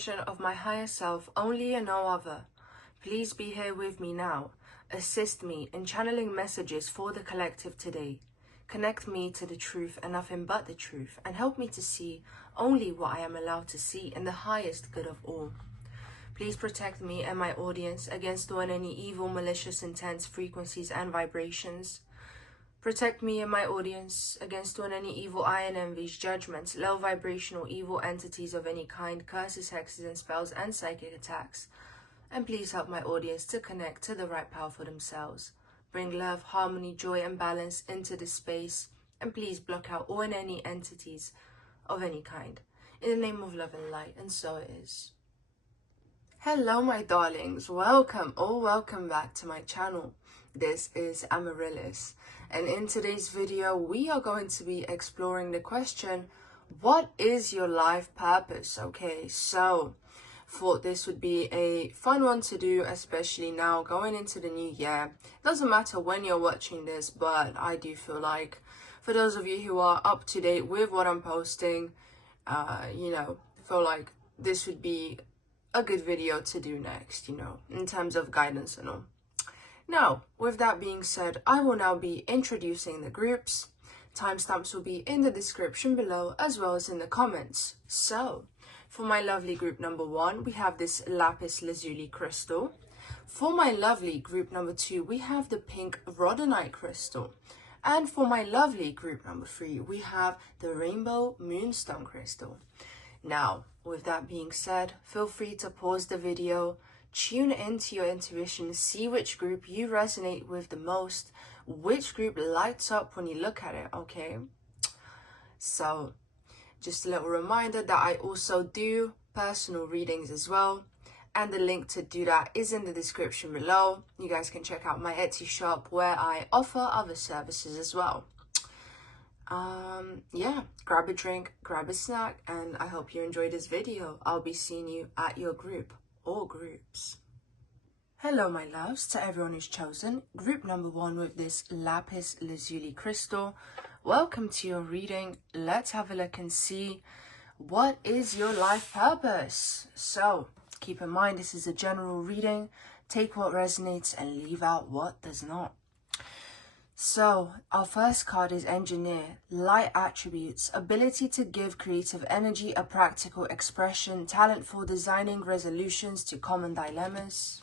expression of my higher self, only and no other. Please be here with me now. Assist me in channeling messages for the collective today. Connect me to the truth and nothing but the truth, and help me to see only what I am allowed to see in the highest good of all. Please protect me and my audience against all and any evil, malicious, intense frequencies and vibrations. Protect me and my audience against all and any evil eye and envies, judgments, low vibrational evil entities of any kind, curses, hexes and spells and psychic attacks. And please help my audience to connect to the right power for themselves. Bring love, harmony, joy and balance into this space. And please block out all and any entities of any kind. In the name of love and light, and so it is. Hello my darlings, welcome or welcome back to my channel. This is Amaryllis, and in today's video we are going to be exploring the question, what is your life purpose? Okay, so thought this would be a fun one to do, especially now going into the new year. It doesn't matter when you're watching this, but I do feel like for those of you who are up to date with what I'm posting, feel like this would be a good video to do next, in terms of guidance and all. Now, with that being said, I will now be introducing the groups. Timestamps will be in the description below as well as in the comments. So, for my lovely group number 1, we have this lapis lazuli crystal. For my lovely group number 2, we have the pink rhodonite crystal. And for my lovely group number 3, we have the rainbow moonstone crystal. Now, with that being said, feel free to pause the video, tune into your intuition, see which group you resonate with the most, which group lights up when you look at it, okay? So, just a little reminder that I also do personal readings as well, and the link to do that is in the description below. You guys can check out my Etsy shop where I offer other services as well. Yeah, grab a drink, grab a snack, and I hope you enjoyed this video. I'll be seeing you at your group or groups. Hello my loves, to everyone who's chosen group number 1 with this lapis lazuli crystal. Welcome to your reading. Let's have a look and see what is your life purpose. So keep in mind, this is a general reading. Take what resonates and leave out what does not. So, our first card is Engineer, light attributes, ability to give creative energy a practical expression, talent for designing resolutions to common dilemmas.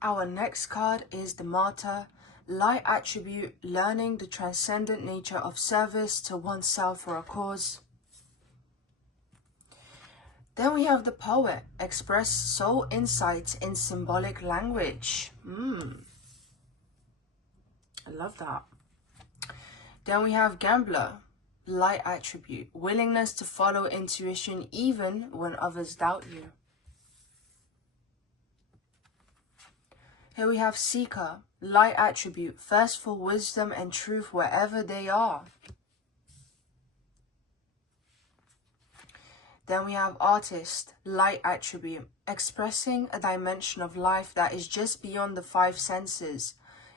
Our next card is the Martyr, light attribute, learning the transcendent nature of service to oneself or a cause. Then we have the Poet, express soul insights in symbolic language. I love that. Then we have Gambler, light attribute, willingness to follow intuition even when others doubt you. Here we have Seeker, light attribute, thirst for wisdom and truth wherever they are. Then we have Artist, light attribute, expressing a dimension of life that is just beyond the 5 senses,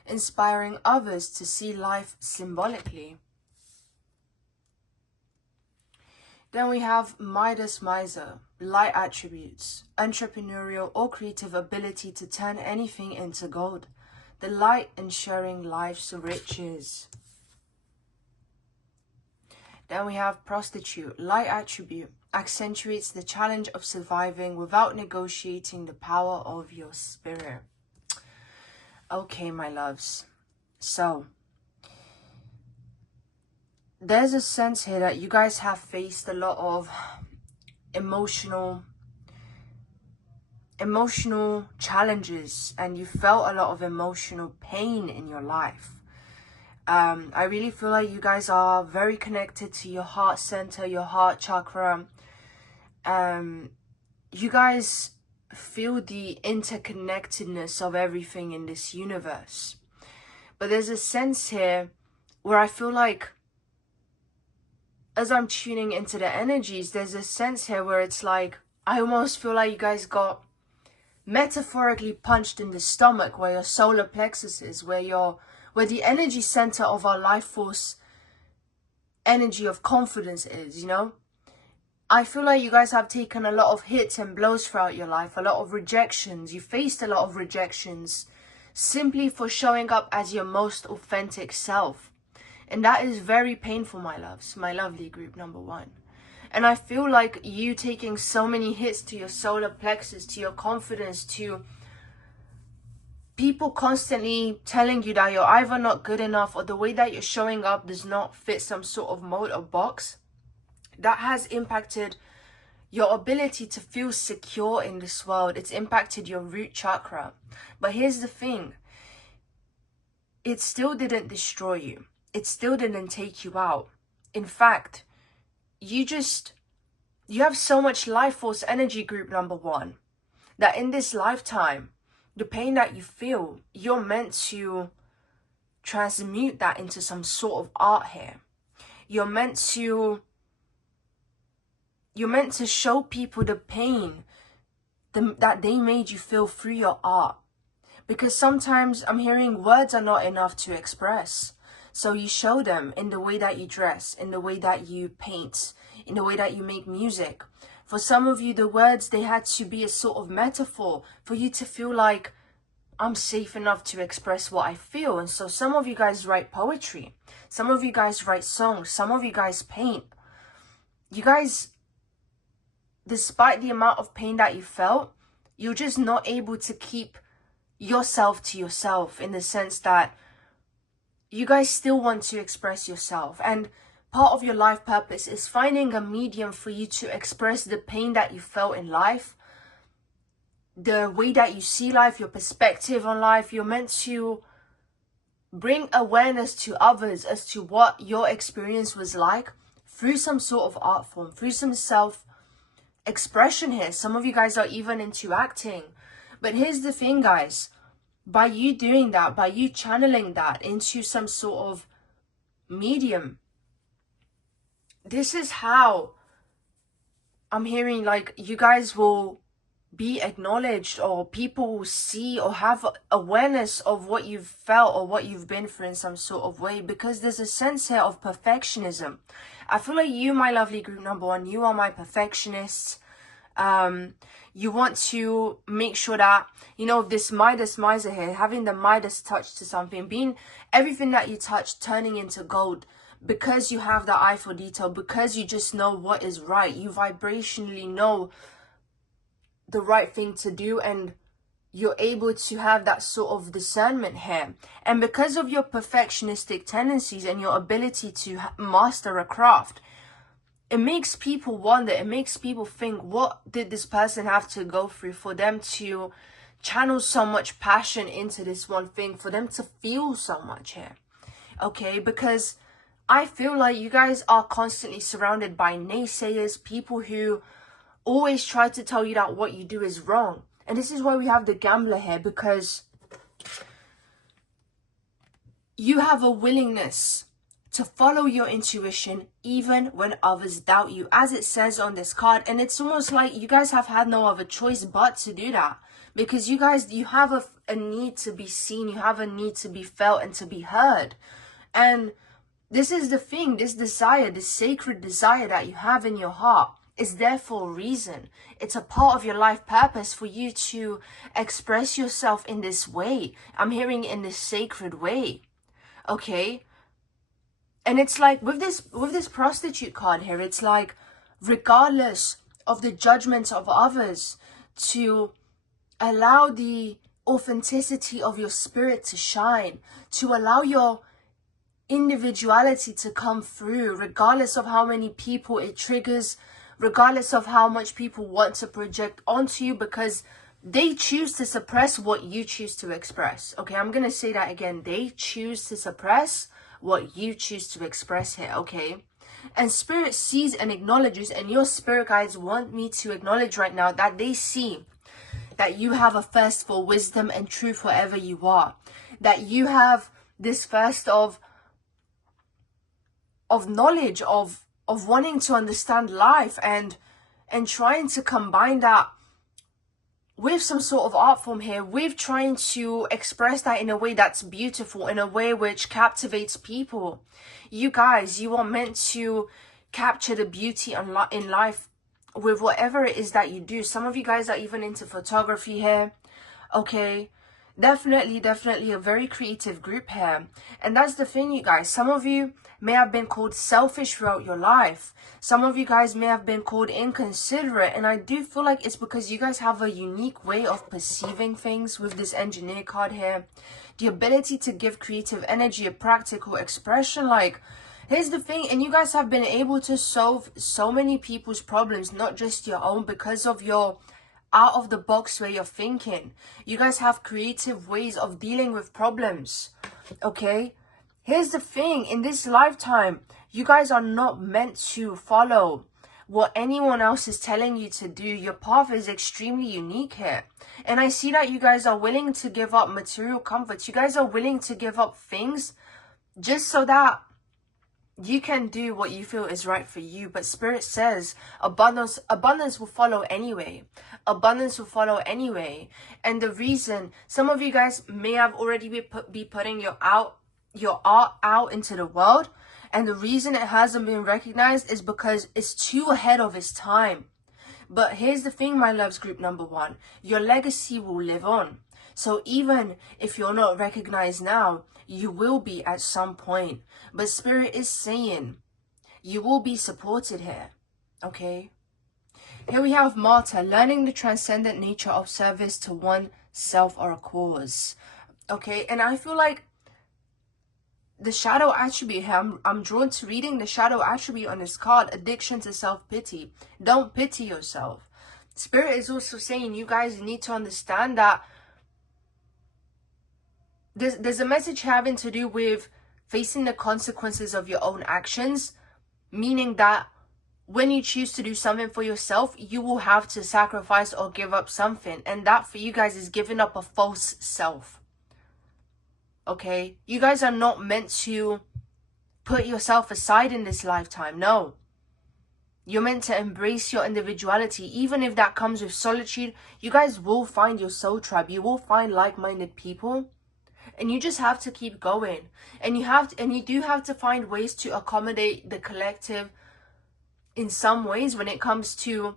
inspiring others to see life symbolically. Then we have Midas Miser, light attributes, entrepreneurial or creative ability to turn anything into gold, the light ensuring life's riches. Then we have Prostitute, light attribute, accentuates the challenge of surviving without negotiating the power of your spirit. Okay, my loves. So, there's a sense here that you guys have faced a lot of emotional challenges, and you felt a lot of emotional pain in your life. I really feel like you guys are very connected to your heart center, your heart chakra. You guys feel the interconnectedness of everything in this universe. But there's a sense here where I feel like, as I'm tuning into the energies, there's a sense here where it's like, I almost feel like you guys got metaphorically punched in the stomach, where your solar plexus is, where the energy center of our life force energy of confidence is, I feel like you guys have taken a lot of hits and blows throughout your life, a lot of rejections. You faced a lot of rejections simply for showing up as your most authentic self. And that is very painful, my loves, my lovely group number one. And I feel like you taking so many hits to your solar plexus, to your confidence, to people constantly telling you that you're either not good enough or the way that you're showing up does not fit some sort of mold or box. That has impacted your ability to feel secure in this world. It's impacted your root chakra. But here's the thing. It still didn't destroy you. It still didn't take you out. In fact, you have so much life force energy, group number one, that in this lifetime, the pain that you feel, you're meant to transmute that into some sort of art here. You're meant to show people the pain that they made you feel through your art. Because sometimes I'm hearing words are not enough to express. So you show them in the way that you dress, in the way that you paint, in the way that you make music. For some of you, the words, they had to be a sort of metaphor for you to feel like, I'm safe enough to express what I feel. And so some of you guys write poetry. Some of you guys write songs. Some of you guys paint. You guys, despite the amount of pain that you felt, you're just not able to keep yourself to yourself, in the sense that you guys still want to express yourself. And part of your life purpose is finding a medium for you to express the pain that you felt in life, the way that you see life, your perspective on life. You're meant to bring awareness to others as to what your experience was like through some sort of art form, through some self-expression here. Some of you guys are even into acting. But here's the thing, guys. By you doing that, by you channeling that into some sort of medium, this is how I'm hearing, like, you guys will be acknowledged, or people will see or have awareness of what you've felt or what you've been through in some sort of way, because there's a sense here of perfectionism. I feel like you, my lovely group number one, you are my perfectionists. You want to make sure that, you know, this Midas miser here, having the Midas touch to something, being everything that you touch turning into gold, because you have the eye for detail, because you just know what is right. You vibrationally know the right thing to do, and you're able to have that sort of discernment here. And because of your perfectionistic tendencies and your ability to master a craft, it makes people wonder, it makes people think, what did this person have to go through for them to channel so much passion into this one thing, for them to feel so much here? Okay, because I feel like you guys are constantly surrounded by naysayers, people who always try to tell you that what you do is wrong. And this is why we have the gambler here, because you have a willingness to follow your intuition even when others doubt you, as it says on this card. And it's almost like you guys have had no other choice but to do that, because you guys, you have a need to be seen, you have a need to be felt and to be heard. And this is the thing, this desire, this sacred desire that you have in your heart is there for a reason. It's a part of your life purpose for you to express yourself in this way. I'm hearing in this sacred way. Okay? And it's like with this prostitute card here, it's like, regardless of the judgments of others, to allow the authenticity of your spirit to shine, to allow your individuality to come through, regardless of how many people it triggers, regardless of how much people want to project onto you, because they choose to suppress what you choose to express. Okay, I'm going to say that again. They choose to suppress what you choose to express here, okay? And spirit sees and acknowledges, and your spirit guides want me to acknowledge right now that they see that you have a thirst for wisdom and truth wherever you are. That you have this thirst of knowledge, of wanting to understand life, and trying to combine that with some sort of art form here, with trying to express that in a way that's beautiful, in a way which captivates people. You guys, you are meant to capture the beauty in life with whatever it is that you do. Some of you guys are even into photography here, okay? Definitely a very creative group here. And that's the thing, you guys. Some of you may have been called selfish throughout your life. Some of you guys may have been called inconsiderate. And I do feel like it's because you guys have a unique way of perceiving things with this engineer card here. The ability to give creative energy a practical expression. Like, here's the thing, and you guys have been able to solve so many people's problems, not just your own, because of your out of the box way of thinking. You guys have creative ways of dealing with problems, okay? Here's the thing, in this lifetime, you guys are not meant to follow what anyone else is telling you to do. Your path is extremely unique here. And I see that you guys are willing to give up material comforts. You guys are willing to give up things just so that you can do what you feel is right for you. But Spirit says abundance will follow anyway. Abundance will follow anyway. And the reason, some of you guys may have already be putting your art out into the world, and the reason it hasn't been recognized is because it's too ahead of its time. But here's the thing, my loves, group number one, your legacy will live on. So even if you're not recognized now, you will be at some point. But Spirit is saying you will be supported here, okay? Here we have Martyr, learning the transcendent nature of service to oneself or a cause, okay? And I feel like the shadow attribute here, I'm drawn to reading the shadow attribute on this card, addiction to self-pity. Don't pity yourself. Spirit is also saying you guys need to understand that there's a message having to do with facing the consequences of your own actions, meaning that when you choose to do something for yourself, you will have to sacrifice or give up something. And that for you guys is giving up a false self. Okay? You guys are not meant to put yourself aside in this lifetime. No. You're meant to embrace your individuality. Even if that comes with solitude, you guys will find your soul tribe. You will find like-minded people. And you just have to keep going. And you do have to find ways to accommodate the collective in some ways when it comes to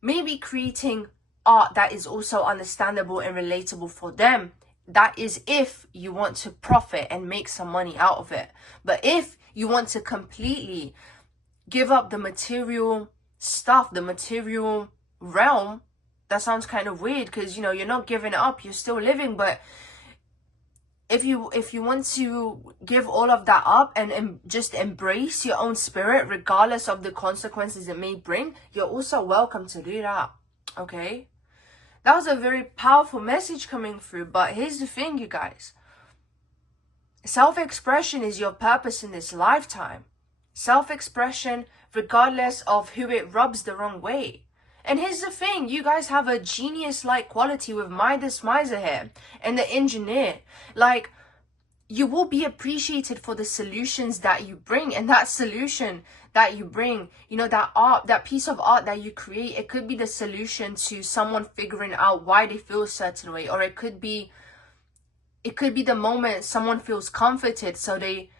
maybe creating art that is also understandable and relatable for them. That is if you want to profit and make some money out of it. But if you want to completely give up the material stuff, the material realm, that sounds kind of weird because, you know, you're not giving it up, you're still living. But if you want to give all of that up and just embrace your own spirit, regardless of the consequences it may bring, you're also welcome to do that, okay? That was a very powerful message coming through. But here's the thing, you guys. Self-expression is your purpose in this lifetime. Self-expression, regardless of who it rubs the wrong way. And here's the thing, you guys have a genius-like quality with Midas Miser here and the engineer. Like, you will be appreciated for the solutions that you bring. And that solution that you bring, you know, that art, that piece of art that you create, it could be the solution to someone figuring out why they feel a certain way. Or it could be the moment someone feels comforted, so they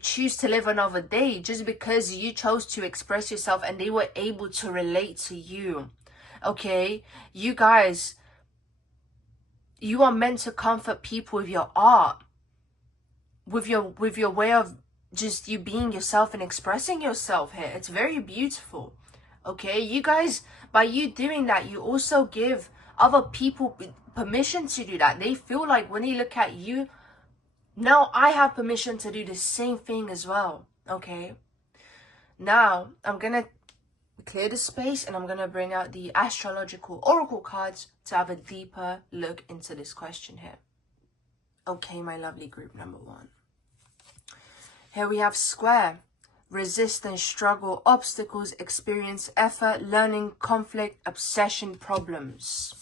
choose to live another day just because you chose to express yourself and they were able to relate to you. Okay? You guys, you are meant to comfort people with your art, with your way of just you being yourself and expressing yourself here. It's very beautiful. Okay? You guys, by you doing that, you also give other people permission to do that. They feel like when they look at you, now I have permission to do the same thing as well. Okay? Now, I'm going to clear the space and I'm going to bring out the astrological oracle cards to have a deeper look into this question here. Okay, my lovely group number one. Here we have square. Resistance, struggle, obstacles, experience, effort, learning, conflict, obsession, problems.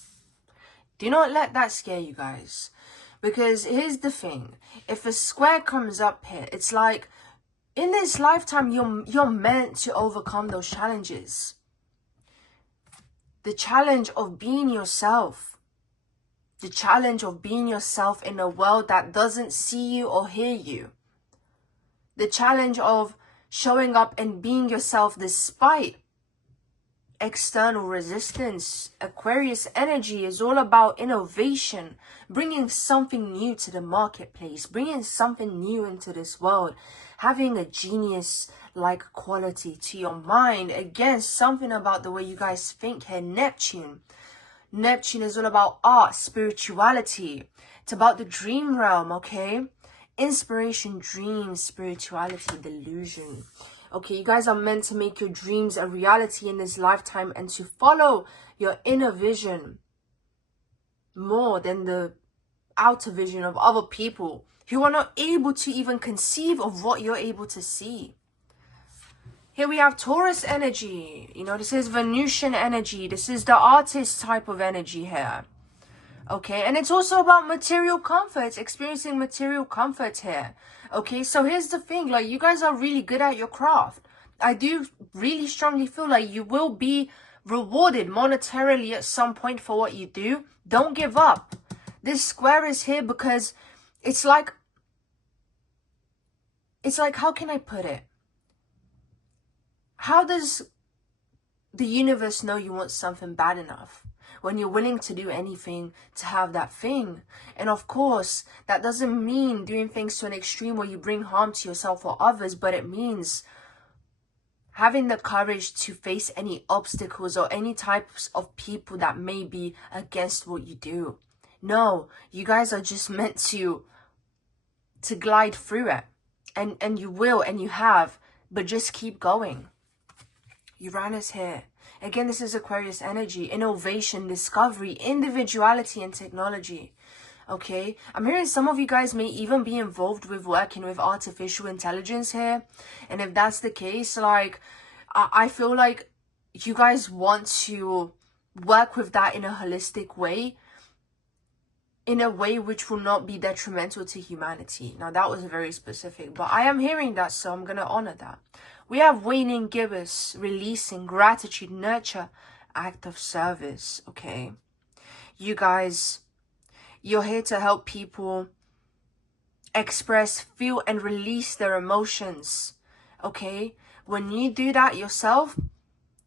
Do not let that scare you guys. Because here's the thing. If a square comes up here, it's like in this lifetime, you're meant to overcome those challenges. The challenge of being yourself. The challenge of being yourself in a world that doesn't see you or hear you. The challenge of showing up and being yourself despite external resistance. Aquarius energy is all about innovation, bringing something new to the marketplace, bringing something new into this world, having a genius-like quality to your mind. Again, something about the way you guys think here. Neptune is all about art, spirituality. It's about the dream realm, okay? Inspiration, dreams, spirituality, delusion. Okay, you guys are meant to make your dreams a reality in this lifetime and to follow your inner vision more than the outer vision of other people who are not able to even conceive of what you're able to see. Here we have Taurus energy. You know, this is Venusian energy. This is the artist type of energy here. Okay, and it's also about material comforts, experiencing material comfort here. Okay, so here's the thing, like, you guys are really good at your craft. I do really strongly feel like you will be rewarded monetarily at some point for what you do. Don't give up. This square is here because it's like, how can I put it? How does the universe know you want something bad enough when you're willing to do anything to have that thing? And of course, that doesn't mean doing things to an extreme where you bring harm to yourself or others, but it means having the courage to face any obstacles or any types of people that may be against what you do. No, you guys are just meant to glide through it. And you will, and you have, but just keep going. Uranus here. Again, this is Aquarius energy, innovation, discovery, individuality, and technology. Okay, I'm hearing some of you guys may even be involved with working with artificial intelligence here. And if that's the case, like, I feel like you guys want to work with that in a holistic way, in a way which will not be detrimental to humanity. Now, that was very specific, but I am hearing that, so I'm going to honor that. We have waning gibbous, releasing, gratitude, nurture, act of service, okay? You guys, you're here to help people express, feel, and release their emotions, okay? When you do that yourself,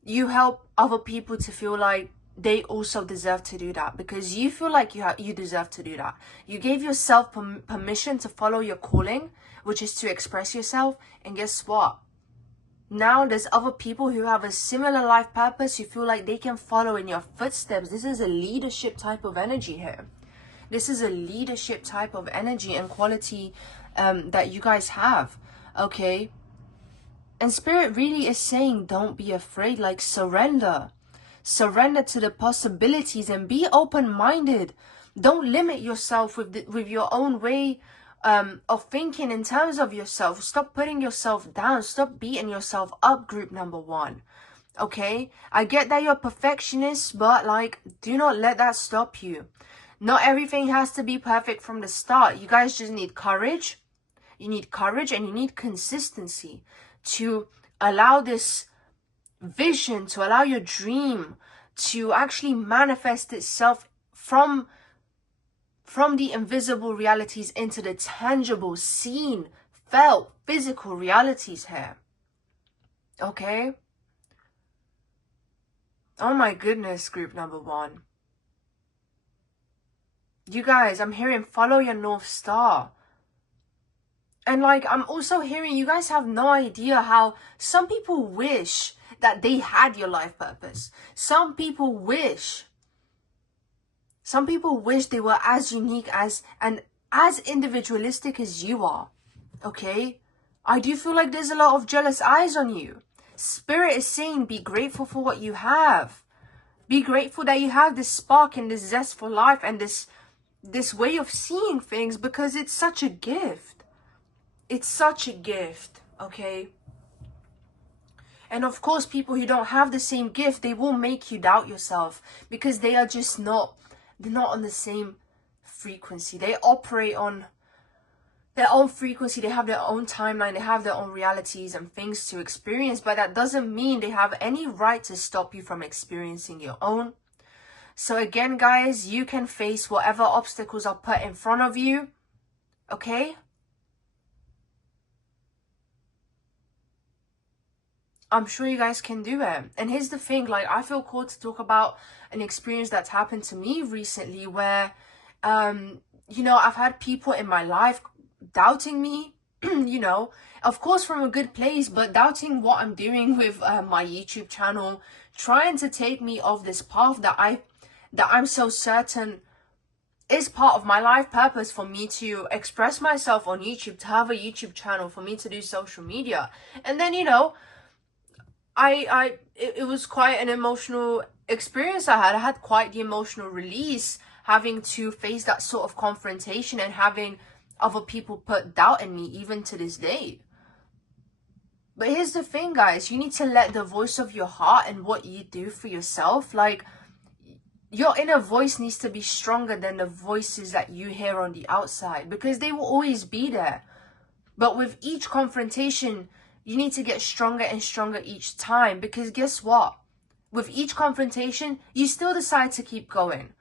you help other people to feel like they also deserve to do that, because you feel like you deserve to do that. You gave yourself permission to follow your calling, which is to express yourself, and guess what? Now there's other people who have a similar life purpose who feel like they can follow in your footsteps. This is a leadership type of energy here. This is a leadership type of energy and quality that you guys have, okay? And Spirit really is saying, don't be afraid, like, surrender. Surrender to the possibilities and be open-minded. Don't limit yourself with your own way of thinking in terms of yourself. Stop putting yourself down. Stop beating yourself up, group number one. Okay? I get that you're a perfectionist, but, like, do not let that stop you. Not everything has to be perfect from the start. You guys just need courage. You need courage and you need consistency to allow this vision, to allow your dream to actually manifest itself from the invisible realities into the tangible, seen, felt, physical realities here. Okay? Oh my goodness, group number one. You guys, I'm hearing follow your North Star. And, like, I'm also hearing you guys have no idea how some people wish that they had your life purpose. Some people wish they were as unique and as individualistic as you are. Okay? I do feel like there's a lot of jealous eyes on you. Spirit is saying, be grateful for what you have. Be grateful that you have this spark and this zest for life and this way of seeing things, because it's such a gift. It's such a gift, okay? And of course, people who don't have the same gift, they will make you doubt yourself, because they are just not, they're not on the same frequency. They operate on their own frequency. They have their own timeline. They have their own realities and things to experience, but that doesn't mean they have any right to stop you from experiencing your own. So again, guys, you can face whatever obstacles are put in front of you, okay? I'm sure you guys can do it. And here's the thing, like, I feel called to talk about an experience that's happened to me recently where, you know, I've had people in my life doubting me, you know, of course from a good place, but doubting what I'm doing with my YouTube channel, trying to take me off this path that I'm so certain is part of my life purpose, for me to express myself on YouTube, to have a YouTube channel, for me to do social media. And then, you know, it was quite an emotional experience I had. I had quite the emotional release, having to face that sort of confrontation and having other people put doubt in me, even to this day. But here's the thing, guys, you need to let the voice of your heart and what you do for yourself, like, your inner voice needs to be stronger than the voices that you hear on the outside, because they will always be there. But with each confrontation, you need to get stronger and stronger each time, because guess what? With each confrontation, you still decide to keep going.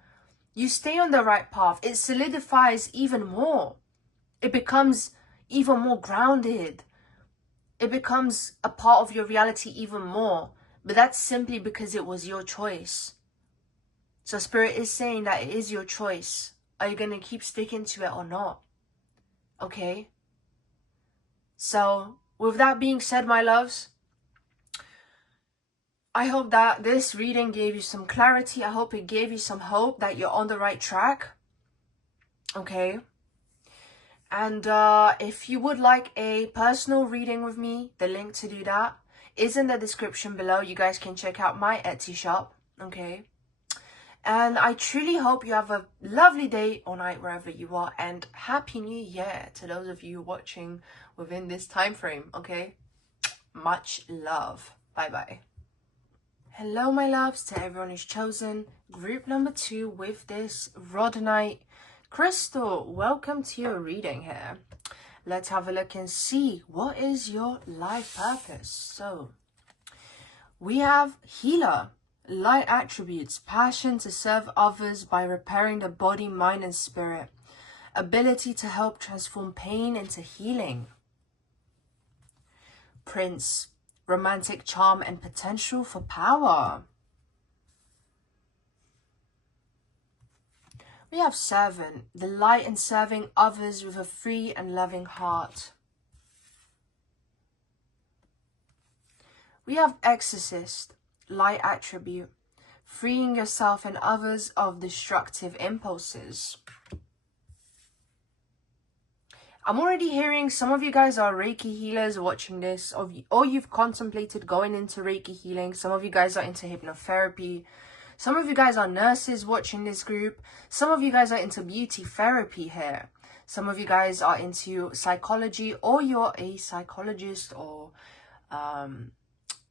You stay on the right path. It solidifies even more. It becomes even more grounded. It becomes a part of your reality even more. But that's simply because it was your choice. So Spirit is saying that it is your choice. Are you going to keep sticking to it or not? Okay? So, with that being said, my loves, I hope that this reading gave you some clarity. I hope it gave you some hope that you're on the right track. Okay? And if you would like a personal reading with me, the link to do that is in the description below. You guys can check out my Etsy shop. Okay? And I truly hope you have a lovely day or night wherever you are, and Happy New Year to those of you watching within this time frame, okay? Much love. Bye-bye. Hello, my loves, to everyone who's chosen group number 2 with this rhodonite crystal. Welcome to your reading here. Let's have a look and see what is your life purpose. So, we have healer. Light attributes, passion to serve others by repairing the body, mind and spirit. Ability to help transform pain into healing. Prince, romantic charm and potential for power. We have servant, the light in serving others with a free and loving heart. We have exorcist, light attribute, freeing yourself and others of destructive impulses. I'm already hearing some of you guys are Reiki healers watching this, or you've contemplated going into Reiki healing. Some of you guys are into hypnotherapy. Some of you guys are nurses watching this group. Some of you guys are into beauty therapy here. Some of you guys are into psychology, or you're a psychologist, or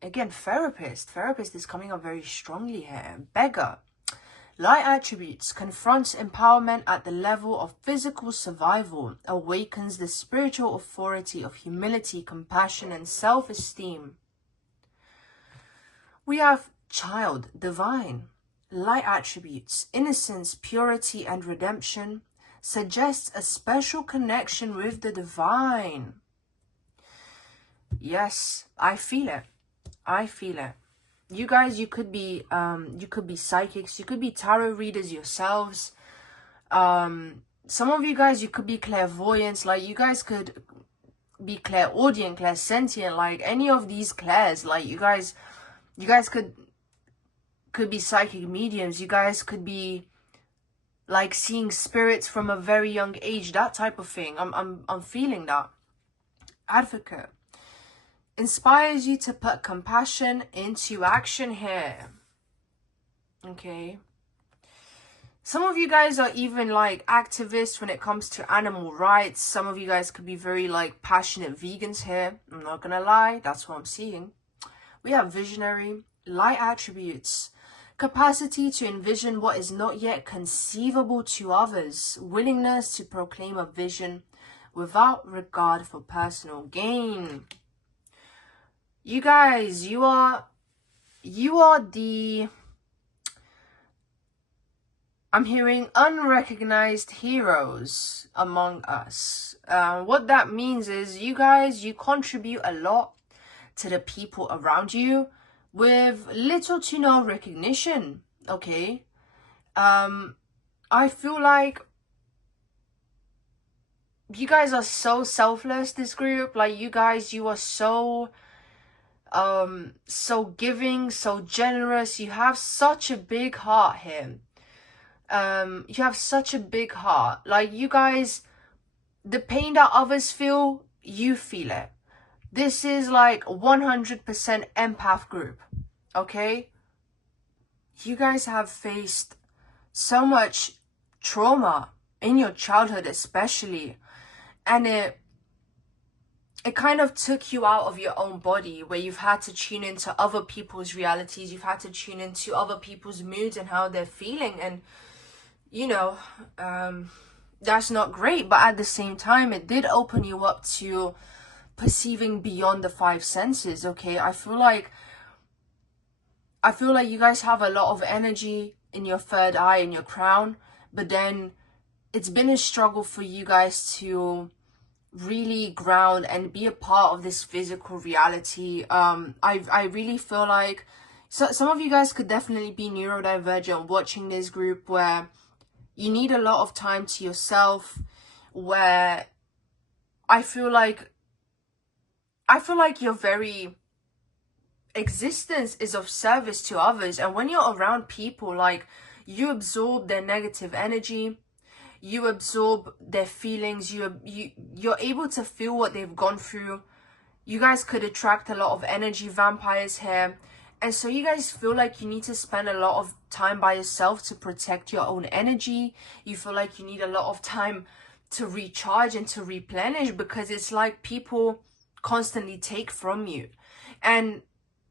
again, therapist. Therapist is coming up very strongly here. Beggar. Light attributes. Confronts empowerment at the level of physical survival. Awakens the spiritual authority of humility, compassion, and self-esteem. We have child. Divine. Light attributes. Innocence, purity, and redemption. Suggests a special connection with the divine. Yes, I feel it. I feel it. You guys, you could be psychics, you could be tarot readers yourselves. Some of you guys, you could be clairvoyants, like you guys could be clairaudient, clairsentient, like any of these clairs. Like you guys could be psychic mediums. You guys could be like seeing spirits from a very young age, that type of thing. I'm feeling that. Advocate. Inspires you to put compassion into action here. Okay. Some of you guys are even like activists when it comes to animal rights. Some of you guys could be very like passionate vegans here. I'm not gonna lie, that's what I'm seeing. We have visionary, light attributes, capacity to envision what is not yet conceivable to others, willingness to proclaim a vision without regard for personal gain. You guys, you are the, I'm hearing unrecognized heroes among us. What that means is you guys, you contribute a lot to the people around you with little to no recognition, okay? I feel like you guys are so selfless, this group. Like, you guys, you are so so giving, so generous. You have such a big heart here. You have such a big heart. Like, you guys, the pain that others feel, you feel it. This is like 100% empath group, okay? You guys have faced so much trauma in your childhood, especially, and it kind of took you out of your own body, where you've had to tune into other people's realities, you've had to tune into other people's moods and how they're feeling, and you know, that's not great. But at the same time, it did open you up to perceiving beyond the five senses, okay? I feel like you guys have a lot of energy in your third eye, in your crown, but then it's been a struggle for you guys to really ground and be a part of this physical reality. I really feel like some of you guys could definitely be neurodivergent watching this group, where you need a lot of time to yourself, where I feel like your very existence is of service to others, and when you're around people, like, you absorb their negative energy, you absorb their feelings, you're able to feel what they've gone through. You guys could attract a lot of energy vampires here, and so you guys feel like you need to spend a lot of time by yourself to protect your own energy. You feel like you need a lot of time to recharge and to replenish, because it's like people constantly take from you, and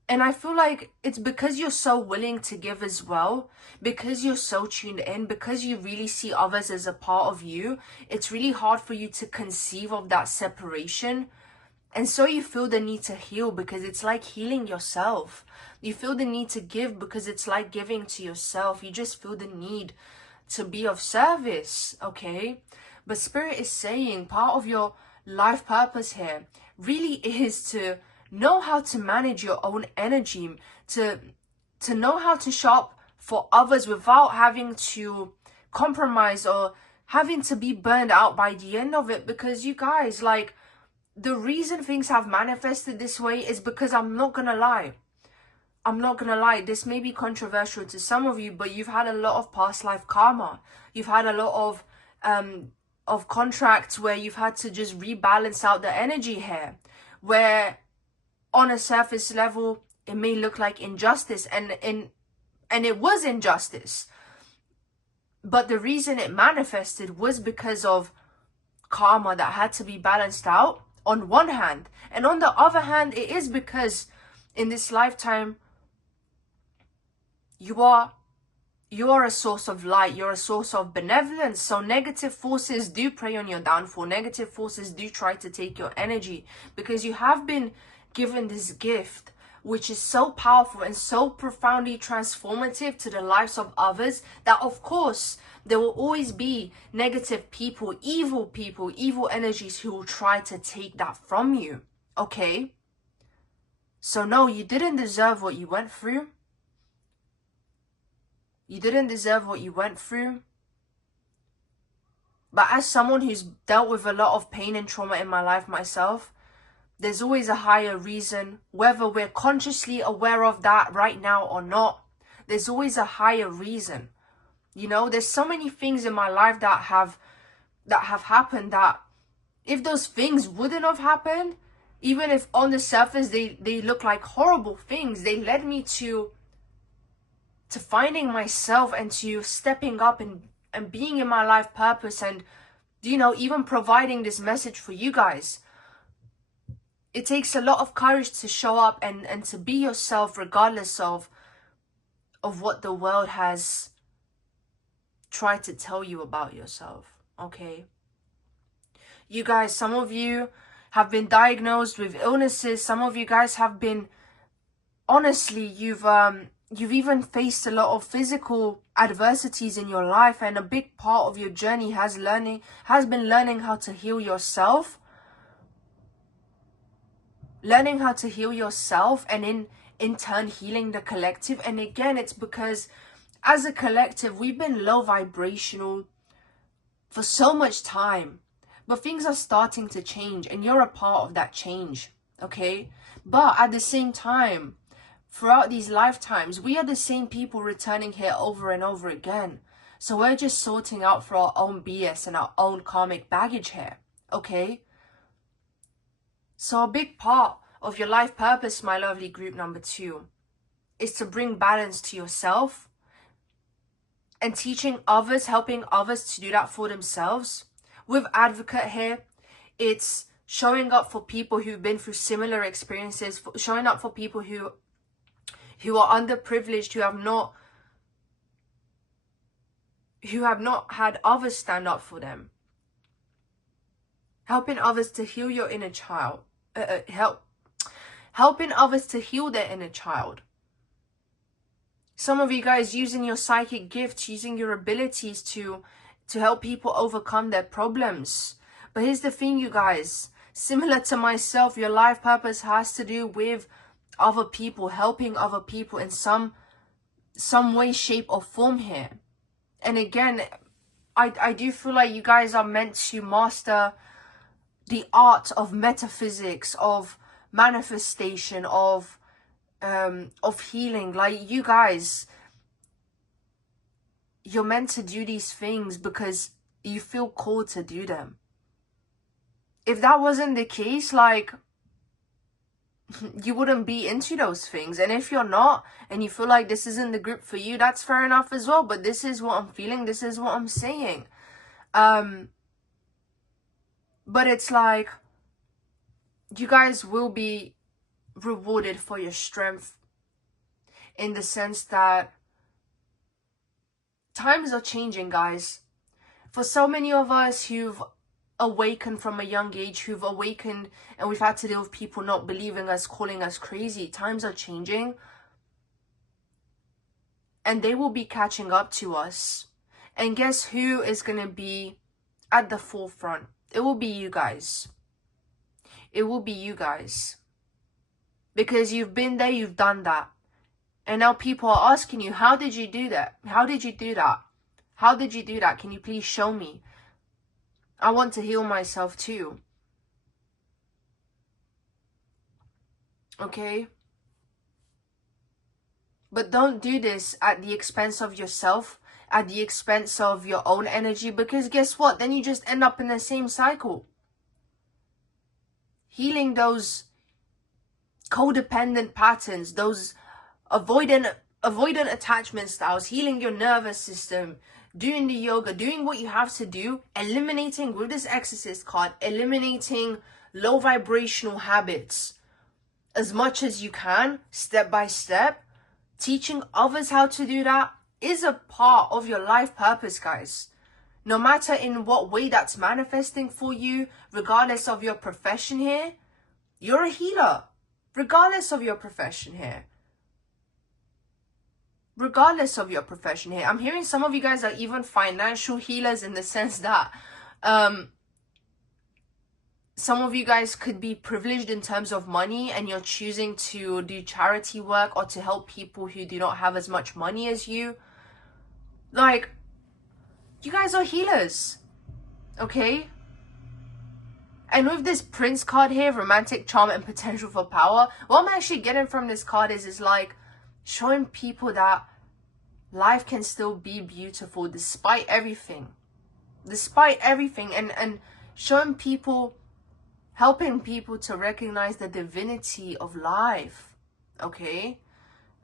I feel like it's because you're so willing to give as well, because you're so tuned in, because you really see others as a part of you. It's really hard for you to conceive of that separation. And so you feel the need to heal, because it's like healing yourself. You feel the need to give because it's like giving to yourself. You just feel the need to be of service, okay? But Spirit is saying part of your life purpose here really is to know how to manage your own energy, to know how to show up for others without having to compromise or having to be burned out by the end of it. Because you guys, like, the reason things have manifested this way is because I'm not gonna lie, this may be controversial to some of you, but you've had a lot of past life karma. You've had a lot of contracts where you've had to just rebalance out the energy here, where on a surface level it may look like injustice, and it was injustice, but the reason it manifested was because of karma that had to be balanced out on one hand, and on the other hand, it is because in this lifetime you are a source of light, you're a source of benevolence. So negative forces do prey on your downfall, negative forces do try to take your energy, because you have been given this gift, which is so powerful and so profoundly transformative to the lives of others, that of course there will always be negative people, evil energies who will try to take that from you, okay? So no, you didn't deserve what you went through. You didn't deserve what you went through. But as someone who's dealt with a lot of pain and trauma in my life myself, there's always a higher reason, whether we're consciously aware of that right now or not. There's always a higher reason. You know, there's so many things in my life that have happened, that if those things wouldn't have happened, even if on the surface they look like horrible things, they led me to finding myself and to stepping up and being in my life purpose, and, you know, even providing this message for you guys. It takes a lot of courage to show up and to be yourself, regardless of what the world has tried to tell you about yourself, okay? You guys, some of you have been diagnosed with illnesses. Some of you guys have been, honestly, you've even faced a lot of physical adversities in your life, and a big part of your journey has been learning how to heal yourself. learning how to heal yourself, and in turn healing the collective. And again, it's because as a collective, we've been low vibrational for so much time, but things are starting to change, and you're a part of that change, okay? But at the same time, throughout these lifetimes, we are the same people returning here over and over again. So we're just sorting out for our own BS and our own karmic baggage here, okay? So a big part of your life purpose, my lovely group number 2, is to bring balance to yourself, and teaching others, helping others to do that for themselves. With advocate here, it's showing up for people who've been through similar experiences, showing up for people who are underprivileged, who have not had others stand up for them. Helping others to heal your inner child. Helping others to heal their inner child. Some of you guys using your psychic gifts, using your abilities to help people overcome their problems. But here's the thing, you guys. Similar to myself, your life purpose has to do with other people, helping other people in some way, shape or form here. And again, I do feel like you guys are meant to master the art of metaphysics, of manifestation, of healing. Like, you guys, you're meant to do these things because you feel called to do them. If that wasn't the case, like, you wouldn't be into those things. And if you're not, and you feel like this isn't the group for you, that's fair enough as well. But this is what I'm feeling, this is what I'm saying. But it's like, you guys will be rewarded for your strength, in the sense that times are changing, guys. For so many of us who've awakened from a young age, who've awakened and we've had to deal with people not believing us, calling us crazy, times are changing, and they will be catching up to us. And guess who is going to be at the forefront? It will be you guys. It will be you guys. Because you've been there, you've done that. And now people are asking you, how did you do that? How did you do that? How did you do that? Can you please show me? I want to heal myself too. Okay? But don't do this at the expense of yourself, at the expense of your own energy, because guess what? Then you just end up in the same cycle. Healing those codependent patterns, those avoidant attachment styles, healing your nervous system, doing the yoga, doing what you have to do, eliminating, with this exorcist card, eliminating low vibrational habits as much as you can, step by step. Teaching others how to do that is a part of your life purpose, guys. No matter in what way that's manifesting for you, regardless of your profession here, you're a healer. Regardless of your profession here. Regardless of your profession here. I'm hearing some of you guys are even financial healers, in the sense that some of you guys could be privileged in terms of money, and you're choosing to do charity work or to help people who do not have as much money as you. Like, you guys are healers. Okay? And with this Prince card here, romantic charm and potential for power, what I'm actually getting from this card is like showing people that life can still be beautiful despite everything. Despite everything. And showing people, helping people to recognize the divinity of life. Okay?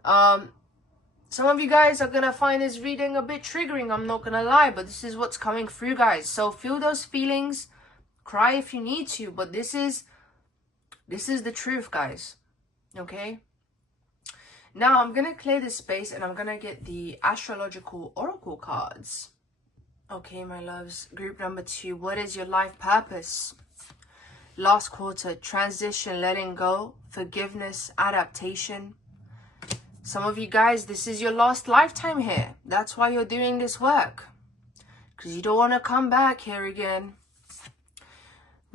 Some of you guys are gonna find this reading a bit triggering, I'm not gonna lie, but this is what's coming through, guys. So feel those feelings. Cry if you need to, but this is the truth, guys. Okay? Now I'm gonna clear this space and I'm gonna get the astrological oracle cards. Okay, my loves. Group number 2. What is your life purpose? Last quarter, transition, letting go, forgiveness, adaptation. Some of you guys, this is your last lifetime here. That's why you're doing this work. Because you don't want to come back here again.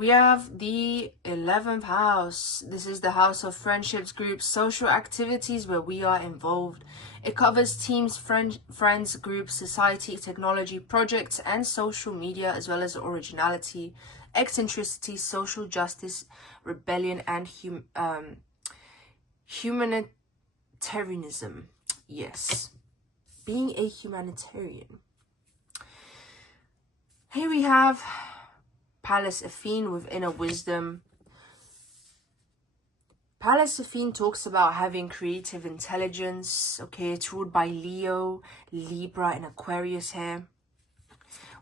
We have the 11th house. This is the house of friendships, groups, social activities where we are involved. It covers teams, friends, groups, society, technology, projects, and social media, as well as originality, eccentricity, social justice, rebellion, and humanitarianism. Yes, being a humanitarian. Here we have Pallas Athene with inner wisdom. Pallas Athene talks about having creative intelligence. Okay, it's ruled by Leo, Libra, and Aquarius here.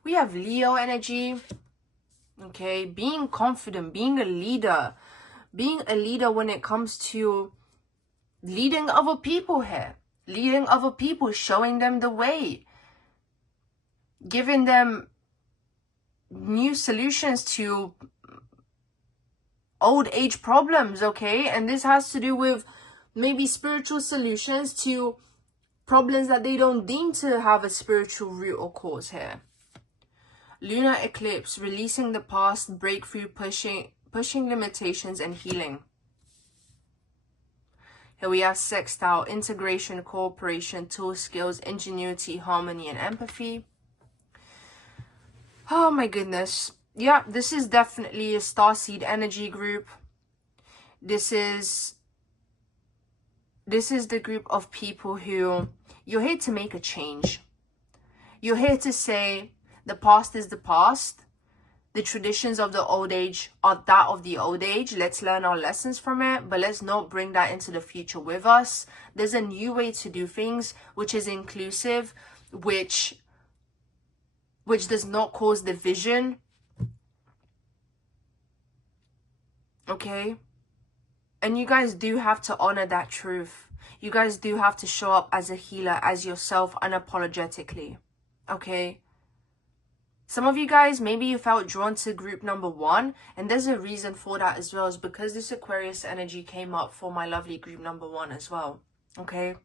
We have Leo energy. Okay, being confident, being a leader. Being a leader when it comes to leading other people here. Leading other people, showing them the way. Giving them new solutions to old age problems, okay? And this has to do with maybe spiritual solutions to problems that they don't deem to have a spiritual root or cause here. Lunar eclipse, releasing the past, breakthrough, pushing limitations, and healing. Here we have sextile, integration, cooperation, tool skills, ingenuity, harmony, and empathy. Oh my goodness. Yeah, this is definitely a starseed energy group. This is the group of people who, you're here to make a change. You're here to say the past is the past. The traditions of the old age are that of the old age. Let's learn our lessons from it, but let's not bring that into the future with us. There's a new way to do things, which is inclusive, which does not cause division. Okay? And you guys do have to honor that truth. You guys do have to show up as a healer, as yourself, unapologetically. Okay? Some of you guys, maybe you felt drawn to group number 1, and there's a reason for that as well. It's because this Aquarius energy came up for my lovely group number 1 as well. Okay?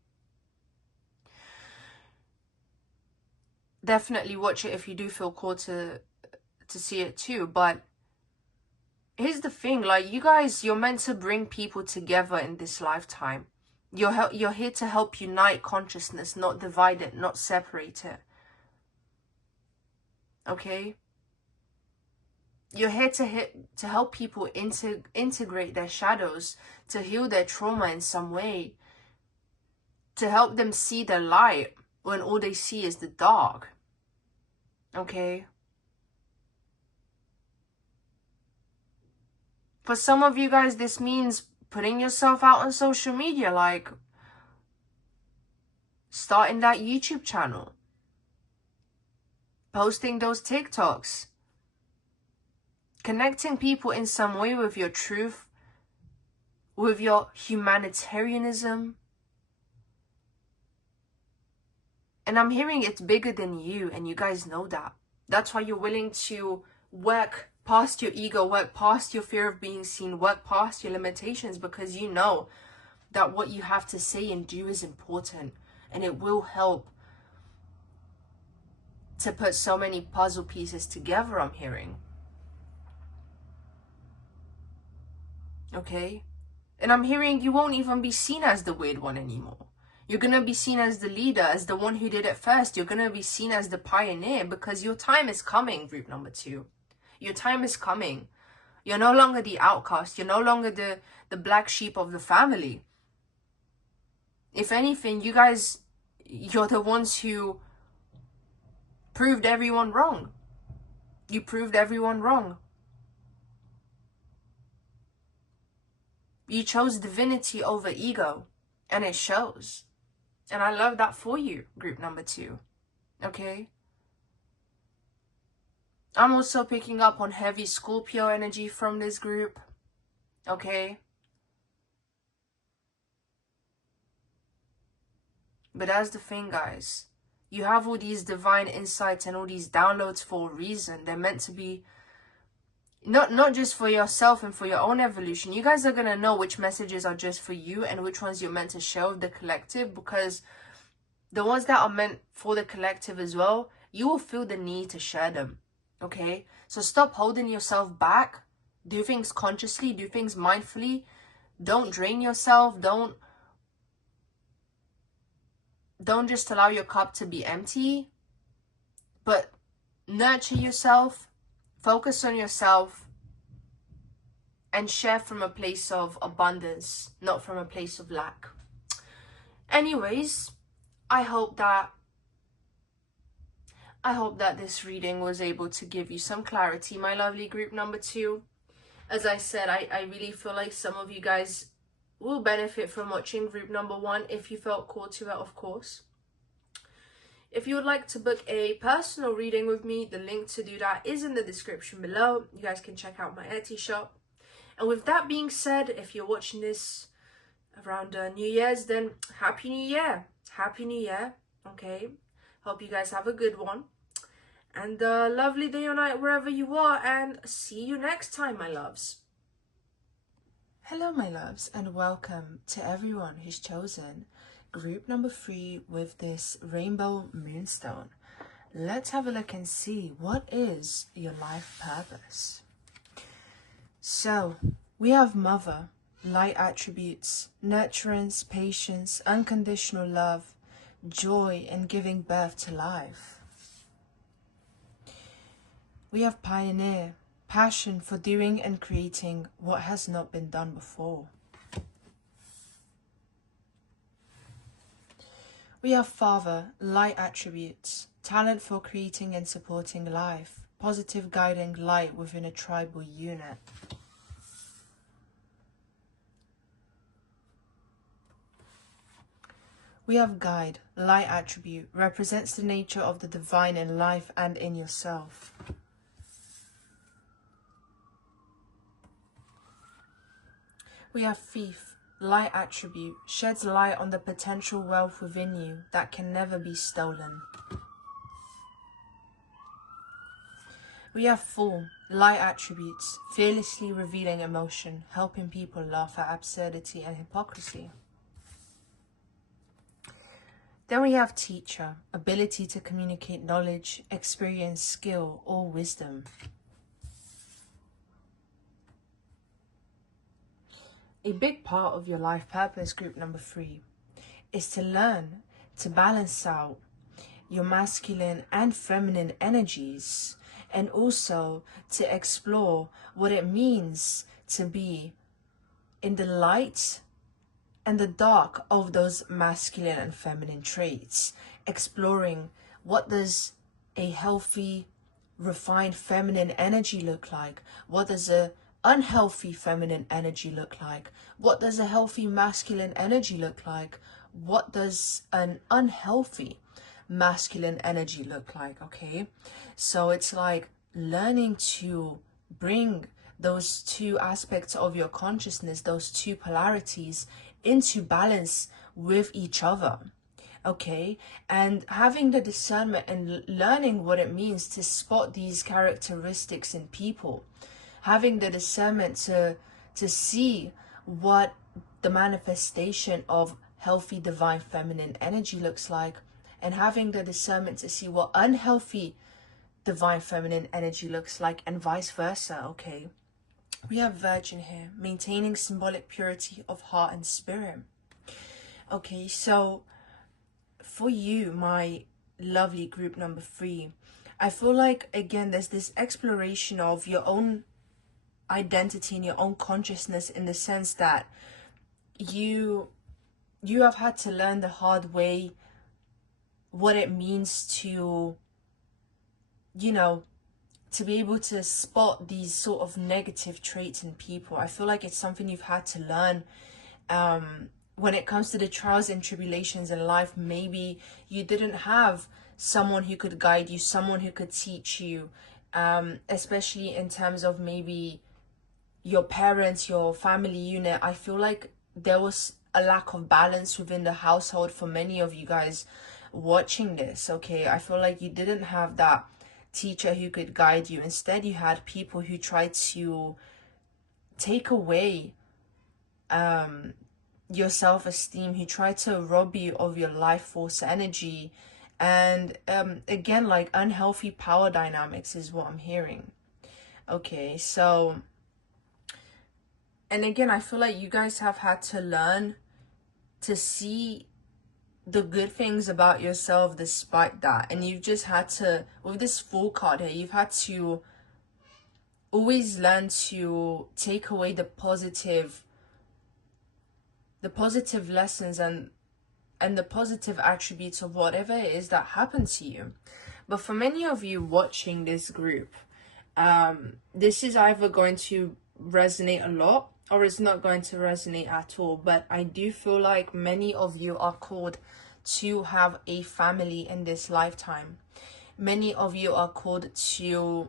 Definitely watch it if you do feel called to see it too. But here's the thing, like, you guys, you're meant to bring people together in this lifetime. You're here to help unite consciousness, not divide it, not separate it. Okay? You're here to help people integrate their shadows, to heal their trauma in some way, to help them see the light when all they see is the dark. Okay? For some of you guys, this means putting yourself out on social media, like starting that YouTube channel, posting those TikToks, connecting people in some way with your truth, with your humanitarianism. And I'm hearing it's bigger than you, and you guys know that. That's why you're willing to work past your ego, work past your fear of being seen, work past your limitations, because you know that what you have to say and do is important, and it will help to put so many puzzle pieces together, I'm hearing. Okay? And I'm hearing you won't even be seen as the weird one anymore. You're going to be seen as the leader, as the one who did it first. You're going to be seen as the pioneer, because your time is coming, group number 2. Your time is coming. You're no longer the outcast. You're no longer the black sheep of the family. If anything, you guys, you're the ones who proved everyone wrong. You proved everyone wrong. You chose divinity over ego, and it shows. And I love that for you, group number 2. Okay? I'm also picking up on heavy Scorpio energy from this group. Okay? But that's the thing, guys. You have all these divine insights and all these downloads for a reason. They're meant to be not just for yourself and for your own evolution. You guys are going to know which messages are just for you and which ones you're meant to share with the collective, because the ones that are meant for the collective as well, you will feel the need to share them. Okay? So stop holding yourself back Do things consciously, do things mindfully. Don't drain yourself. Don't just allow your cup to be empty, but nurture yourself, focus on yourself, and share from a place of abundance, not from a place of lack. Anyways, I hope that this reading was able to give you some clarity, my lovely group number 2. As I said, I really feel like some of you guys will benefit from watching group number 1 if you felt called to it, of course. If you would like to book a personal reading with me, the link to do that is in the description below. You guys can check out my Etsy shop. And with that being said, if you're watching this around New Year's, then Happy New Year. Happy New Year. Okay. Hope you guys have a good one. And a lovely day or night wherever you are. And see you next time, my loves. Hello, my loves, and welcome to everyone who's chosen group number 3 with this rainbow moonstone. Let's have a look and see what is your life purpose. So we have mother, light attributes, nurturance, patience, unconditional love, joy in giving birth to life. We have pioneer, passion for doing and creating what has not been done before. We have father, light attributes, talent for creating and supporting life, positive guiding light within a tribal unit. We have guide, light attribute, represents the nature of the divine in life and in yourself. We have thief, light attribute, sheds light on the potential wealth within you that can never be stolen. We have fool, light attributes, fearlessly revealing emotion, helping people laugh at absurdity and hypocrisy. Then we have teacher, ability to communicate knowledge, experience, skill, or wisdom. A big part of your life purpose, group number 3, is to learn to balance out your masculine and feminine energies, and also to explore what it means to be in the light and the dark of those masculine and feminine traits, exploring what does a healthy, refined feminine energy look like, what does a unhealthy feminine energy look like, what does a healthy masculine energy look like, what does an unhealthy masculine energy look like. Okay, so it's like learning to bring those two aspects of your consciousness, those two polarities, into balance with each other. Okay, and having the discernment and learning what it means to spot these characteristics in people, having the discernment to see what the manifestation of healthy divine feminine energy looks like, and having the discernment to see what unhealthy divine feminine energy looks like, and vice versa. Okay, we have Virgin here, maintaining symbolic purity of heart and spirit. Okay, so for you, my lovely group number 3, I feel like, again, there's this exploration of your own identity and your own consciousness, in the sense that you have had to learn the hard way what it means to, you know, to be able to spot these sort of negative traits in people. I feel like it's something you've had to learn when it comes to the trials and tribulations in life. Maybe you didn't have someone who could guide you, someone who could teach you, especially in terms of maybe your parents, your family unit. I feel like there was a lack of balance within the household for many of you guys watching this. Okay, I feel like you didn't have that teacher who could guide you. Instead, you had people who tried to take away your self-esteem, who tried to rob you of your life force energy, and again, like, unhealthy power dynamics is what I'm hearing. Okay, so And again, I feel like you guys have had to learn to see the good things about yourself despite that. And you've just had to, with this Fool card here, you've had to always learn to take away the positive lessons and the positive attributes of whatever it is that happened to you. But for many of you watching this group, this is either going to resonate a lot or it's not going to resonate at all. But I do feel like many of you are called to have a family in this lifetime. Many of you are called to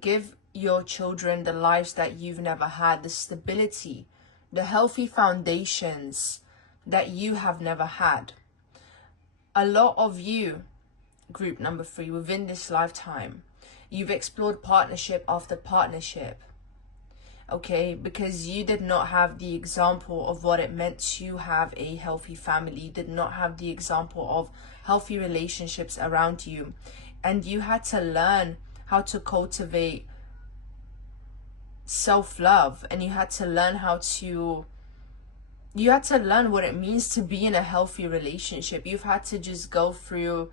give your children the lives that you've never had, the stability, the healthy foundations that you have never had. A lot of you, group number 3, within this lifetime, you've explored partnership after partnership, okay, because you did not have the example of what it meant to have a healthy family. You did not have the example of healthy relationships around you, and you had to learn how to cultivate self-love, and you had to learn what it means to be in a healthy relationship. You've had to just go through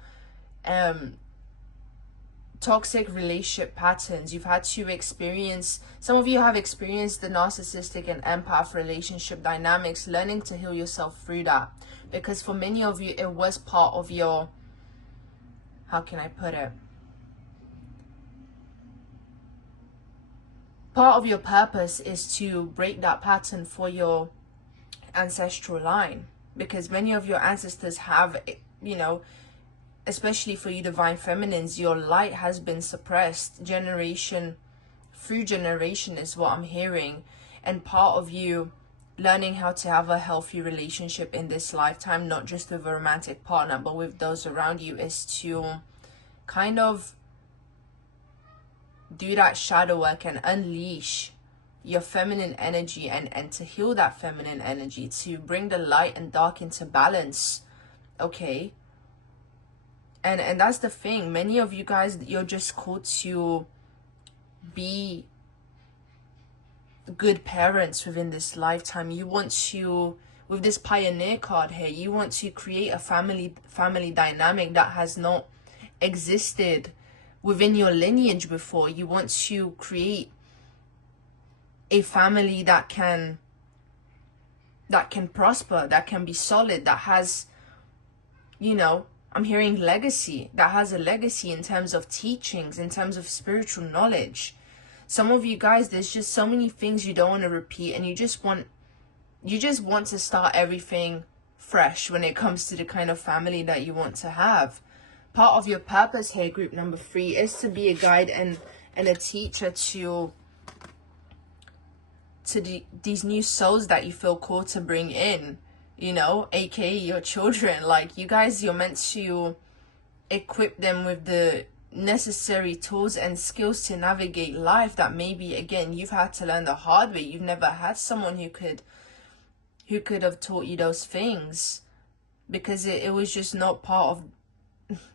toxic relationship patterns. You've had to experience, some of you have experienced the narcissistic and empath relationship dynamics, learning to heal yourself through that. Because for many of you, it was part of your, how can I put it? Part of your purpose is to break that pattern for your ancestral line, because many of your ancestors have, you know, especially for you divine feminines, your light has been suppressed generation through generation is what I'm hearing. And part of you learning how to have a healthy relationship in this lifetime, not just with a romantic partner but with those around you, is to kind of do that shadow work and unleash your feminine energy and to heal that feminine energy, to bring the light and dark into balance, okay? And that's the thing. Many of you guys, you're just called to be good parents within this lifetime. You want to, with this Pioneer card here, you want to create a family dynamic that has not existed within your lineage before. You want to create a family that can prosper, that can be solid, that has, you know, I'm hearing legacy, that has a legacy in terms of teachings, in terms of spiritual knowledge. Some of you guys, there's just so many things you don't want to repeat, and you just want to start everything fresh when it comes to the kind of family that you want to have. Part of your purpose here, group number 3, is to be a guide and a teacher to these new souls that you feel called to bring in, you know, aka your children. Like, you guys, you're meant to equip them with the necessary tools and skills to navigate life that maybe, again, you've had to learn the hard way. You've never had someone who could have taught you those things, because it was just not part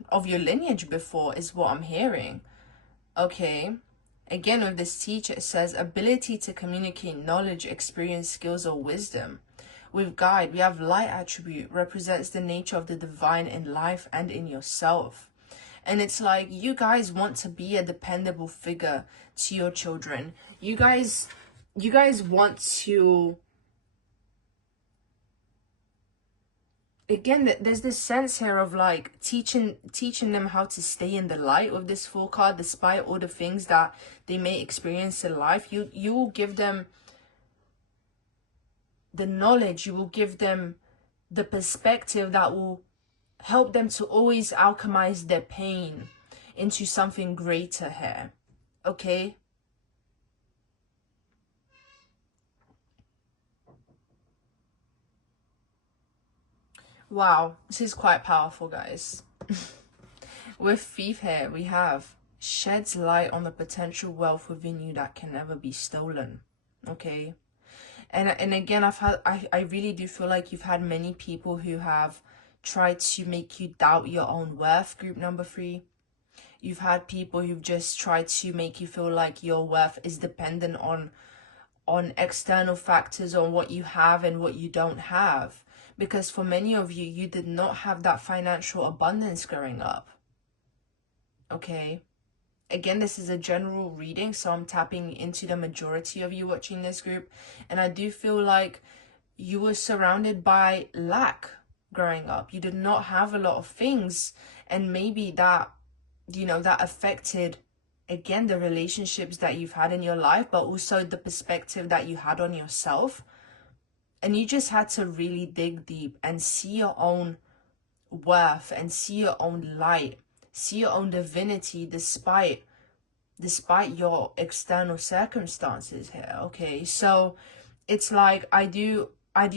of your lineage before, is what I'm hearing, okay? Again, with this teacher, it says ability to communicate knowledge, experience, skills, or wisdom. With guide, we have light attribute, represents the nature of the divine in life and in yourself. And it's like, you guys want to be a dependable figure to your children. You guys want to, again, there's this sense here of like teaching them how to stay in the light with this Fool card, despite all the things that they may experience in life. You will give them the knowledge, you will give them the perspective that will help them to always alchemize their pain into something greater here, okay? Wow, this is quite powerful, guys. With Thief here, we have sheds light on the potential wealth within you that can never be stolen, okay? And again, I really do feel like you've had many people who have tried to make you doubt your own worth, group number 3. You've had people who've just tried to make you feel like your worth is dependent on on external factors, on what you have and what you don't have. Because for many of you, you did not have that financial abundance growing up. Okay? Again, this is a general reading, so I'm tapping into the majority of you watching this group. And I do feel like you were surrounded by lack growing up. You did not have a lot of things. And maybe that, you know, that affected, again, the relationships that you've had in your life, but also the perspective that you had on yourself. And you just had to really dig deep and see your own worth and see your own light, see your own divinity despite your external circumstances here. Okay, so it's like I do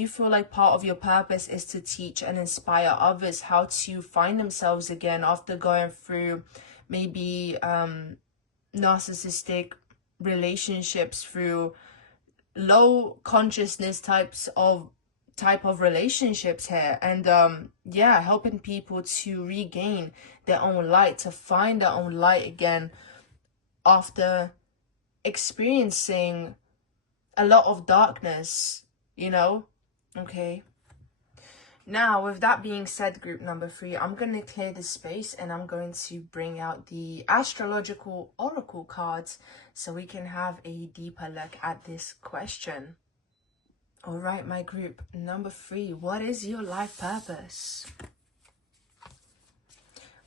feel like part of your purpose is to teach and inspire others how to find themselves again after going through maybe narcissistic relationships, through low consciousness type of relationships here. And yeah, helping people to regain their own light, to find their own light again after experiencing a lot of darkness, you know. Okay, now with that being said, group number 3, I'm going to clear this space and I'm going to bring out the astrological oracle cards so we can have a deeper look at this question. All right, my group number 3, what is your life purpose?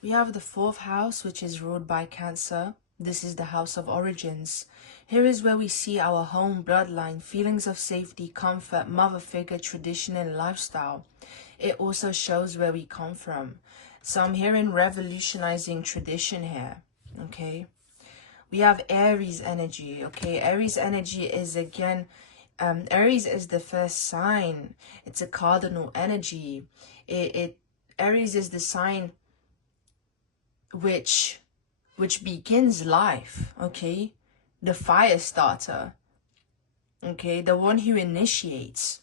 We have the 4th house, which is ruled by Cancer. This is the house of origins. Here is where we see our home, bloodline, feelings of safety, comfort, mother figure, tradition, and lifestyle. It also shows where we come from. So I'm hearing revolutionizing tradition here, okay? We have Aries energy, okay? Aries energy is, again, Aries is the first sign. It's a cardinal energy. Aries is the sign which begins life, okay? The fire starter, okay? The one who initiates.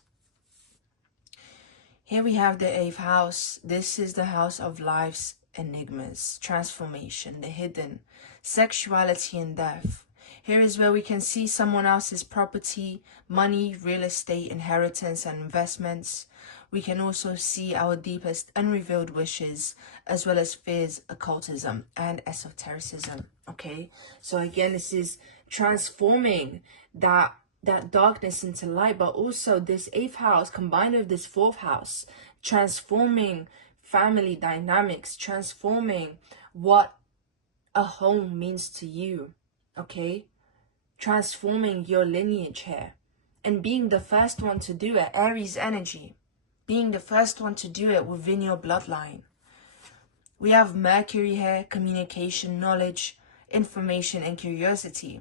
Here we have the 8th house. This is the house of life's enigmas, transformation, the hidden, sexuality and death. Here is where we can see someone else's property, money, real estate, inheritance, and investments. We can also see our deepest unrevealed wishes, as well as fears, occultism, and esotericism. Okay, so again, this is transforming that darkness into light, but also this 8th house combined with this 4th house, transforming family dynamics, transforming what a home means to you. Okay, transforming your lineage here, and being the first one to do it, Aries energy, being the first one to do it within your bloodline. We have Mercury here, communication, knowledge, information, and curiosity.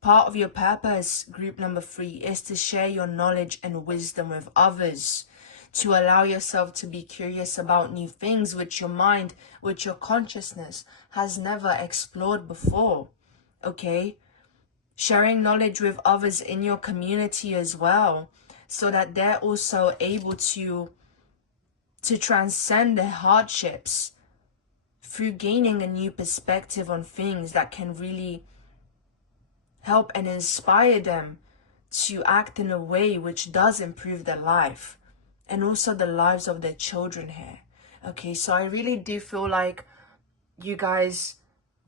Part of your purpose, group number 3, is to share your knowledge and wisdom with others, to allow yourself to be curious about new things which your mind, which your consciousness has never explored before. Okay, sharing knowledge with others in your community as well, so that they're also able to transcend their hardships through gaining a new perspective on things that can really help and inspire them to act in a way which does improve their life and also the lives of their children here. Okay, so I really do feel like you guys,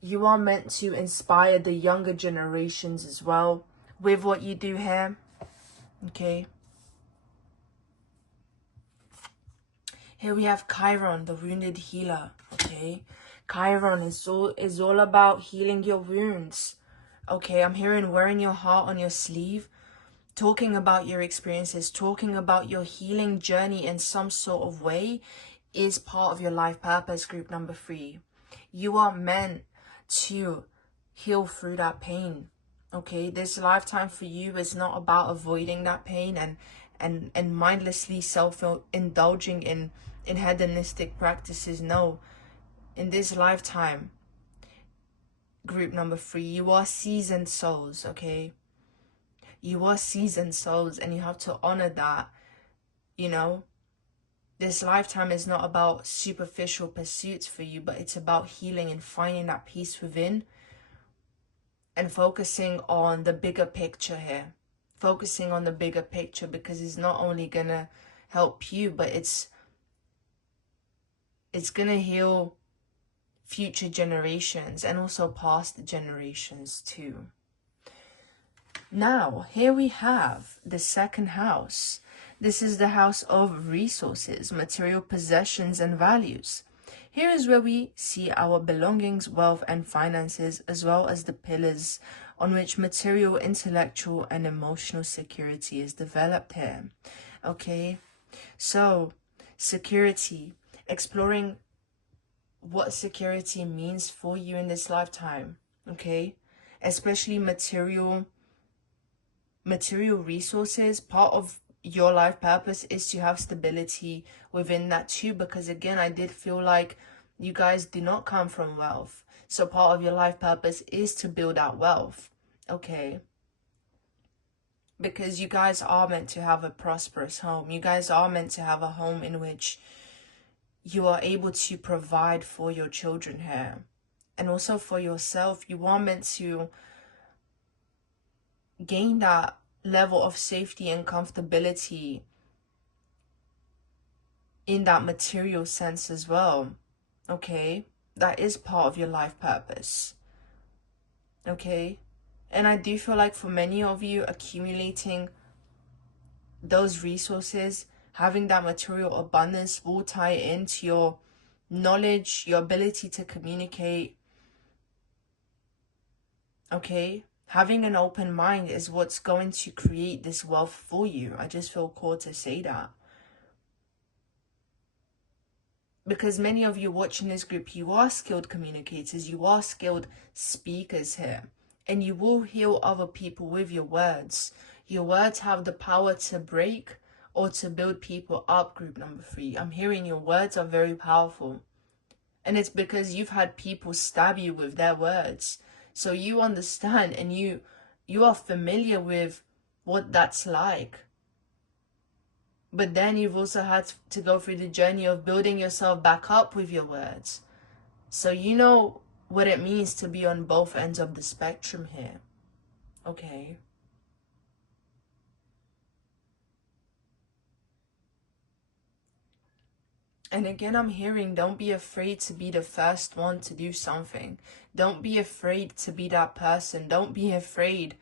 you are meant to inspire the younger generations as well with what you do here. Okay. Here we have Chiron, the wounded healer. Okay. Chiron is all about healing your wounds. Okay, I'm hearing wearing your heart on your sleeve, talking about your experiences, talking about your healing journey in some sort of way is part of your life purpose, group number 3. You are meant to heal through that pain. Okay, this lifetime for you is not about avoiding that pain and mindlessly self-indulging in hedonistic practices. No, in this lifetime, group number 3, you are seasoned souls. Okay, you are seasoned souls, and you have to honor that. You know, this lifetime is not about superficial pursuits for you, but it's about healing and finding that peace within and focusing on the bigger picture here, focusing on the bigger picture, because it's not only gonna help you, but it's gonna heal future generations and also past generations too. Now, here we have the second house. This is the house of resources, material possessions, and values. Here is where we see our belongings, wealth, and finances, as well as the pillars on which material, intellectual, and emotional security is developed here. Okay, so security, exploring what security means for you in this lifetime. Okay, especially material resources. Part of your life purpose is to have stability within that too, because again, I did feel like you guys do not come from wealth. So part of your life purpose is to build out wealth. Okay, because you guys are meant to have a prosperous home. You guys are meant to have a home in which you are able to provide for your children here, and also for yourself. You are meant to gain that level of safety and comfortability in that material sense as well. Okay, that is part of your life purpose. Okay, and I do feel like for many of you, accumulating those resources, having that material abundance, will tie into your knowledge, your ability to communicate. Okay, having an open mind is what's going to create this wealth for you. I just feel called to say that, because many of you watching this group, you are skilled communicators, you are skilled speakers here, and you will heal other people with your words. Your words have the power to break or to build people up. Group number 3, I'm hearing your words are very powerful, and it's because you've had people stab you with their words. So you understand, and you are familiar with what that's like. But then you've also had to go through the journey of building yourself back up with your words. So you know what it means to be on both ends of the spectrum here. Okay. And again, I'm hearing, don't be afraid to be the first one to do something. Don't be afraid to be that person. Don't be afraid.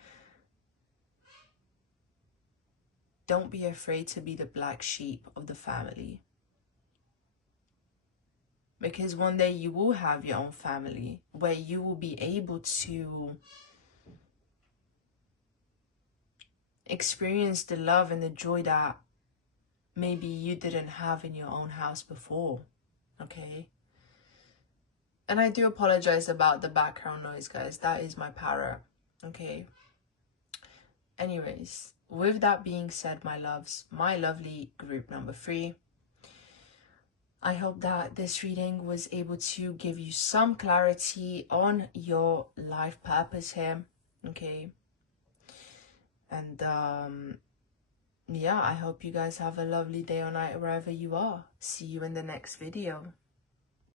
Don't be afraid to be the black sheep of the family. Because one day you will have your own family where you will be able to experience the love and the joy that maybe you didn't have in your own house before. Okay? And I do apologize about the background noise, guys. That is my parrot. Okay? Anyways, with that being said, my loves, my lovely group number 3, I hope that this reading was able to give you some clarity on your life purpose here. Okay? And yeah, I hope you guys have a lovely day or night wherever you are. See you in the next video.